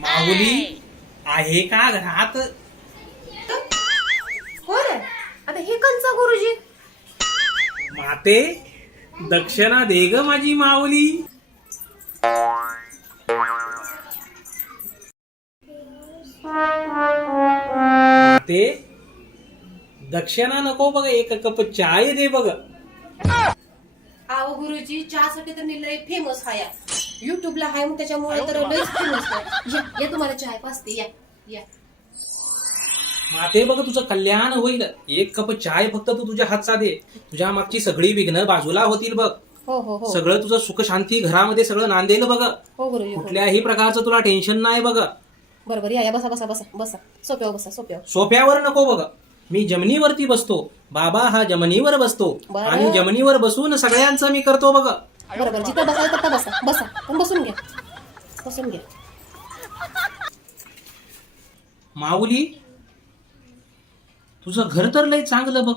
माऊली आहे का घरात? हो रे आता हे कंचा गुरुजी? माते दक्षिणा दे ग माझी माऊली. माते दक्षिणा नको बघ एक कप चाय दे बघ. अहो गुरुजी चहासाठी तर मी लय फेमस हाय. युट्यूबला हाय मग त्याच्यामुळे तर लयच फेमस या या तुम्हाला चहा पाचते या या. माते बघ तुझं कल्याण होईल. एक कप चाय फक्त तू तुझ्या हातचा दे. तुझ्या मागची सगळी विघ्न बाजूला होतील बघ. हो हो हो. सगळं तुझं सुख शांती घरामध्ये सगळं नांदेल बघ. हो गुरुजी हो. कुठल्याही प्रकारचं तुला टेन्शन नाही बघ. बरोबर या या बसा बसा बसा बसा. सोप्यावर बसा सोप्यावर. सोफ्यावर नको बघ. मी जमिनीवरती बसतो. बाबा हा जमिनीवर बसतो. बरं. आणि जमिनीवर बसून सगळ्यांचं मी करतो बघ. बरोबर जिथं बसायचं तिथं बसा. बसा. पण बसून घ्या. बसून घ्या. माऊली तुझं घर तर लय चांगलं बघ.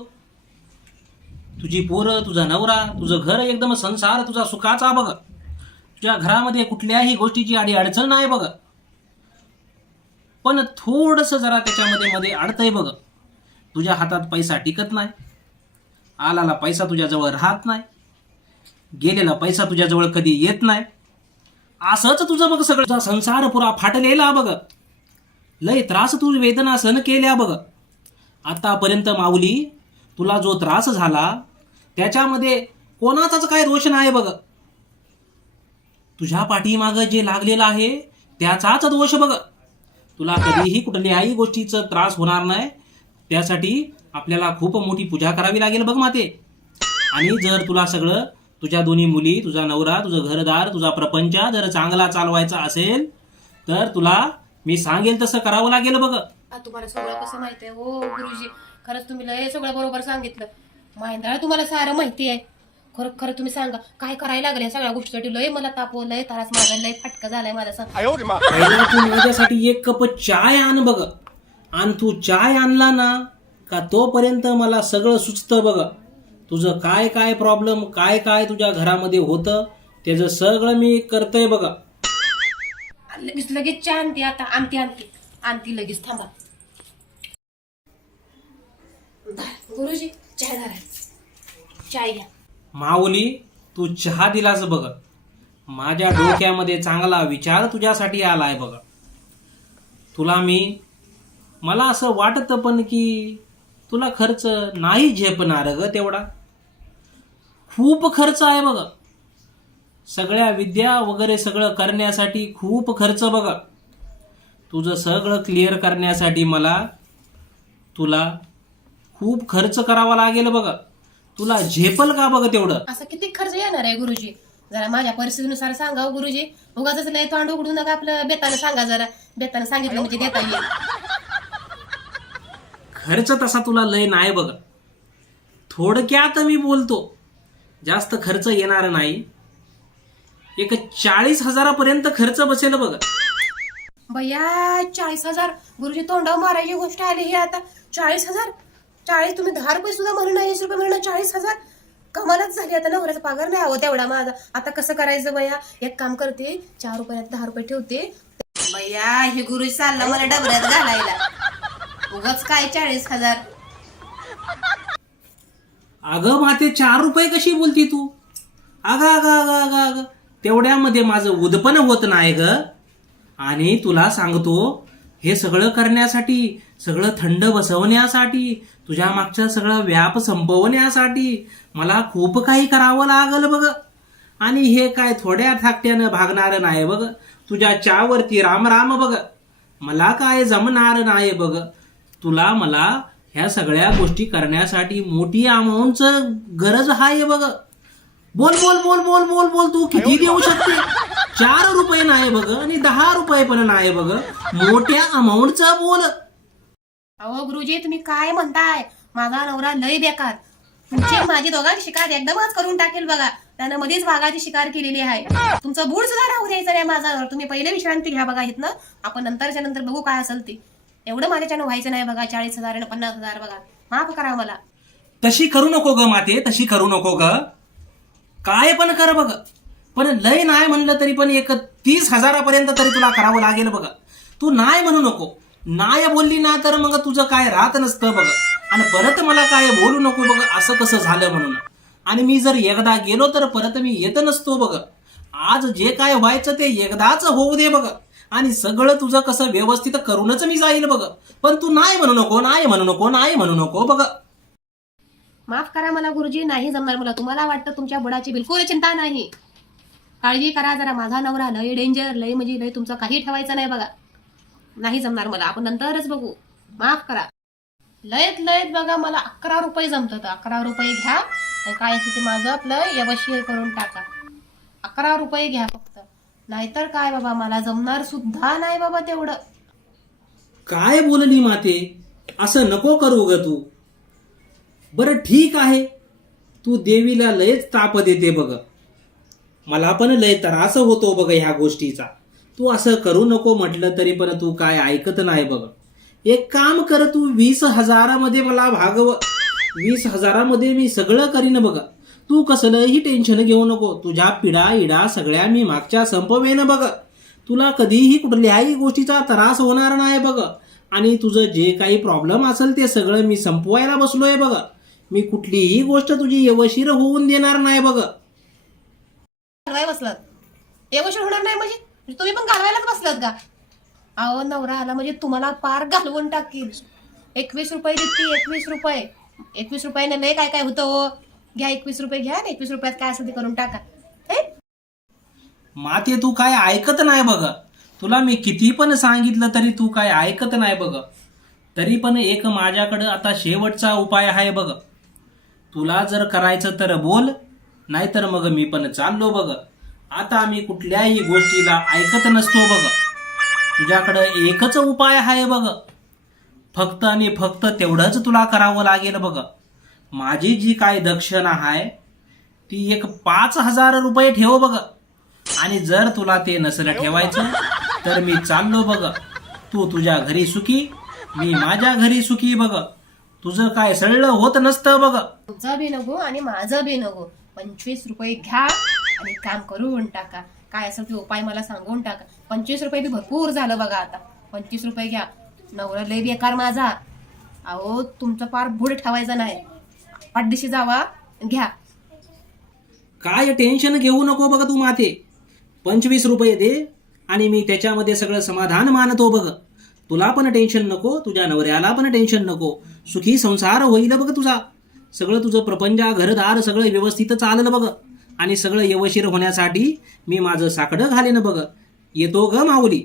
तुझी पोरं तुझा नवरा तुझं घर एकदम संसार तुझा सुखाचा बघ. तुझ्या घरामध्ये कुठल्याही गोष्टीची आडी अडचण नाही बघ. पण थोडस जरा त्याच्यामध्ये मध्ये अडतंय बघ. तुझ्या हातात पैसा टिकत नाही. आलाला पैसा तुझ्याजवळ राहत नाही. गेलेला पैसा तुझ्याजवळ कधी येत नाही. असंच तुझं बघ सगळं. संसार पुरा फाटलेला बघ. लय त्रास तू वेदना सहन केल्या बघ. आतापर्यंत माऊली तुला जो त्रास झाला त्याच्यामध्ये कोणाचाच काय दोष नाही बघ. तुझ्या पाठीमागं जे लागलेलं आहे त्याचाच दोष बघ. तुला कधीही कुठल्याही गोष्टीचा त्रास होणार नाही. त्यासाठी आपल्याला खूप मोठी पूजा करावी लागेल बघ माते. आणि जर तुला सगळं तुझ्या दोन्ही मुली तुझा नवरा तुझं घरदार तुझा प्रपंच जर चांगला चालवायचा असेल तर तुला मी सांगेल तसं करावं लागेल बघ. आ, तुम्हाला सगळं कसं माहिती आहे हो गुरुजी खरंच तुम्ही लय सगळं बरोबर सांगितलं. माहिंदाळ तुम्हाला सारं माहिती आहे खरं खरं तुम्ही सांगा काय करायला लागलं या सगळ्या गोष्टीसाठी? लय मला ताप लय त्रास माझा लय फटका झालाय पहिला तू माझ्यासाठी एक कप चाय आण बघ. आणि तू चाय आणला ना का तोपर्यंत मला सगळं सुचतं बघ. तुझं काय काय प्रॉब्लेम काय काय तुझ्या घरामध्ये होतं त्याचं सगळं मी करतोय बघ. लगेच लगेच चहा आणते आता आणते आणते. आणते लगेच थांबा. धा, गुरुजी चहा धरा चाय घ्या. माऊली तू चहा दिलास बघ. माझ्या डोक्यामध्ये चांगला विचार तुझ्यासाठी आलाय बघ. तुला मी मला असं वाटतं पण की तुला खर्च नाही झेपणार ग तेवढा. खूप खर्च आहे बघ. सगळ्या विद्या वगैरे सगळं करण्यासाठी खूप खर्च बघ. तुझं सगळं क्लिअर करण्यासाठी मला तुला खूप खर्च करावा लागेल बघ. तुला झेपल का बघ तेवढं? असं किती खर्च येणार आहे गुरुजी? जरा माझ्या परिस्थितीनुसार सांगा हो गुरुजी. उगाच लय तोंड उघडू नका आपलं बेतानं सांगा जरा. बेतानं सांगितलं म्हणजे देता येईल. खर्च तसा तुला लय नाही बघ. थोडक्यात मी बोलतो. जास्त खर्च येणार नाही. एक चाळीस हजारापर्यंत खर्च बसेल बघा. भैया चाळीस हजार. गुरुजी तोंडावर मारायची गोष्ट आली ही आता. चाळीस हजार? चाळीस तुम्ही दहा रुपये सुद्धा म्हणून वीस रुपये म्हणून चाळीस हजार? कमालच झाली आता नवऱ्याचा पगार नाही हवं तेवढा माझा. आता कसं करायचं भैया? एक काम करते चार रुपयात दहा रुपये ठेवते. भैया हे गुरुजी चालला मला डबऱ्यात घालायला. उगाच काय चाळीस हजार? अगं माते चार रुपये कशी बोलती तू? अगं अगं अगं अगं अगं. तेवढ्यामध्ये माझं उदपन होत नाही ग. आणि तुला सांगतो हे सगळं करण्यासाठी सगळं थंड बसवण्यासाठी तुझ्या मागचं सगळं व्याप संपवण्यासाठी मला खूप काही करावं लागल बघ. आणि हे काय थोड्या थाकट्यानं भागणार नाही बघ. तुझ्या चावरती राम राम बघ. मला काय जमणार नाही बघ. तुला मला ह्या सगळ्या गोष्टी करण्यासाठी मोठी अमाऊंटच गरज आहे बघ. बोल बोल बोल बोल बोल बोल. तू किती देऊ शकते? चार रुपये नाही बघ आणि दहा रुपये पण नाही बघ. मोठ्या अमाऊंटचा बोल. अहो गुरुजी तुम्ही काय म्हणताय? माझा नवरा लय बेकार. तुमची आणि माझी दोघांची शिकार एकदमच करून टाकेल बघा. त्यानं मध्येच वाघाची शिकार केलेली आहे. तुमचं बूड सुद्धा राहू द्यायचं नाही माझा तुम्ही पहिले विश्रांती घ्या बघा इथनं. आपण नंतरच्या नंतर बघू काय असेल ते. एवढं माझ्याच्यानं व्हायचं नाही बघा चाळीस हजार आणि पन्नास हजार बघा. माफ करा मला तशी करू नको ग माते तशी करू नको ग. काय पण कर बघ. पण लय नाही म्हणलं तरी पण एक तीस हजारापर्यंत तरी तुला करावं लागेल बघ. तू नाही म्हणू नको. नाही बोलली ना तर मग तुझं काय राहत नसतं बघ. आणि परत मला काय बोलू नको बघ असं कसं झालं म्हणून. आणि मी जर एकदा गेलो तर परत मी येत नसतो बघ. आज जे काय व्हायचं ते एकदाच होऊ दे बघ. आणि सगळं तुझं कसं व्यवस्थित करूनच मी जाईल बघ. पण तू नाही म्हणू नको नाही म्हणू नको नाही म्हणू नको बघ. माफ करा मला गुरुजी नाही जमणार मला. तुम्हाला वाटतं तुमच्या बुडाची बिलकुल चिंता नाही. काळजी करा जरा माझा नवरा लय डेंजर लय म्हणजे लय तुमचं काही ठेवायचं नाही बघा. नाही जमणार मला. आपण नंतरच बघू. माफ करा. लयत लयत बघा मला अकरा रुपये जमतात. अकरा रुपये घ्या. काय असेल माझं आपलं यवशीर करून टाका. अकरा रुपये घ्या फक्त. नाहीतर काय बाबा मला जमणार सुद्धा नाही बाबा तेवढं. काय बोलली माते? असं नको करू ग तू. बरं ठीक आहे. तू देवीला लयच ताप देते बघ. मला पण लय त्रास होतो बघ ह्या गोष्टीचा. तू असं करू नको म्हटलं तरी पण तू काय ऐकत नाही बघ. एक काम कर तू वीस हजारामध्ये मला भागव. वीस हजारामध्ये मी सगळं करीन बघ. तू कसलंही टेन्शन घेऊ नको. तुझ्या पिढा इडा सगळ्या मी मागच्या संपवेन बघ. तुला कधीही कुठल्याही गोष्टीचा त्रास होणार नाही बघ. आणि तुझं जे काही प्रॉब्लेम असेल ते सगळं मी संपवायला बसलोय बघ. मी कुठलीही गोष्ट तुझी यवशीर होऊन देणार नाही बघ. घालवाय बसलात. होणार नाही म्हणजे? म्हणजे? तुम्ही पण घालवायलाच बसलात का? अहो नवरा आला म्हणजे तुम्हाला पार घालवून टाकील एकवीस रुपये देते एकवीस रुपये. एकवीस रुपयाने लय काय काय होतं हो? घ्या एकवीस रुपये घ्या आणि एकवीस रुपयात काय असेल ते करून टाका. हे? माते तू काय ऐकत नाही बघ. तुला मी किती पण सांगितलं तरी तू काय ऐकत नाही बघ. तरी पण एक माझ्याकडं आता शेवटचा उपाय आहे बघ. तुला जर करायचं तर बोल नाहीतर मग मी पण चाललो बघ. आता मी कुठल्याही गोष्टीला ऐकत नसतो बघ. तुझ्याकडं एकच उपाय आहे बघ. फक्त आणि फक्त तेवढंच तुला करावं लागेल बघ. माझी जी काय दक्षिणा आहे ती एक पाच हजार रुपये ठेव बघ. आणि जर तुला ते नसलं ठेवायचं तर मी चाललो बघ. तू तुझ्या घरी सुखी मी माझ्या घरी सुखी बघ. तुझं काय सळलं होत नसतं बघ. तुमचं बी नको आणि माझं बी नको. पंचवीस रुपये घ्या आणि काम करून टाका. काय असेल ते उपाय मला सांगून टाका. पंचवीस रुपये बी भरपूर झालं बघा आता. पंचवीस रुपये घ्या. नवरा लय बेकार माझा. अहो तुमचं पार बुड ठेवायचं नाही. पाठदिशी जावा. घ्या. काय टेन्शन घेऊ नको बघ तू माते पंचवीस रुपये दे आणि मी त्याच्यामध्ये सगळं समाधान मानतो बघ. तुला पण टेन्शन नको तुझ्या नवऱ्याला पण टेन्शन नको. सुखी संसार होईल बघ तुझा. सगळं तुझं प्रपंचा घरदार सगळं व्यवस्थित चाललं बघ. आणि सगळं यवशीर होण्यासाठी मी माझं साकडं घालेन बघ. येतो ग माऊली.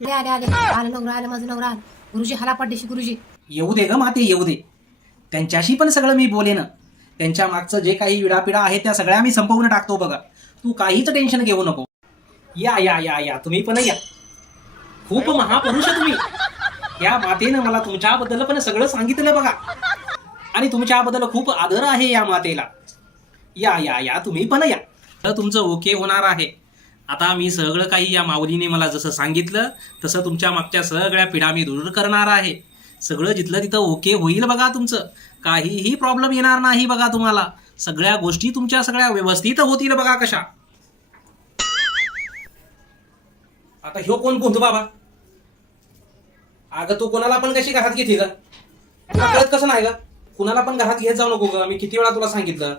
आले आले आले आलं नवरा आलं माझं नवरा. आलं गुरुजी हाला पाठदिशी गुरुजी. येऊ दे ग माते येऊ दे. त्यांच्याशी पण सगळं मी बोलेन. त्यांच्या मागचं जे काही विडापिडा आहे त्या सगळ्या मी संपवून टाकतो बघा. तू काहीच टेन्शन घेऊ नको. या या या या. तुम्ही पण या. खूप महापुरुष तुम्ही. या मातेनं मला तुमच्याबद्दल पण सगळं सांगितलं बघा. आणि तुमच्याबद्दल खूप आदर आहे या मातेला. या या या. तुम्ही पण या. तर तुमचं ओके होणार आहे. आता मी सगळं काही या माऊलीने मला जसं सांगितलं तसं तुमच्या मागच्या सगळ्या पिढा मी दूर करणार आहे. सगळं जिथलं तिथं ओके होईल बघा तुमचं. काहीही प्रॉब्लेम येणार नाही बघा तुम्हाला. सगळ्या गोष्टी तुमच्या सगळ्या व्यवस्थित होतील बघा कशा. आता ह्यो कोण कोणतो बाबा? अगं तू कोणाला पण कशी घरात घेते गळत कळत कसं नाही ग? कुणाला पण घरात घेत जाऊ नको ग. मी किती वेळा तुला सांगितलं?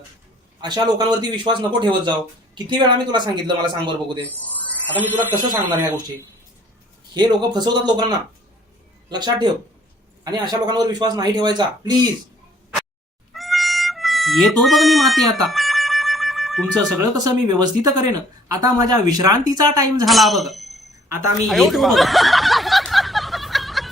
अशा लोकांवरती विश्वास नको ठेवत जाऊ. किती वेळा मी तुला सांगितलं मला सांग बरं बघू दे. आता मी तुला कसं सांगणार ह्या गोष्टी? हे लोक फसवतात लोकांना. लक्षात ठेव. आणि अशा लोकांवर विश्वास नाही ठेवायचा. प्लीज येतो बघ मी माते आता. तुमचं सगळं कसं मी व्यवस्थित करेन. आता माझ्या विश्रांतीचा टाइम झाला बघ. आता मी येतो बघ.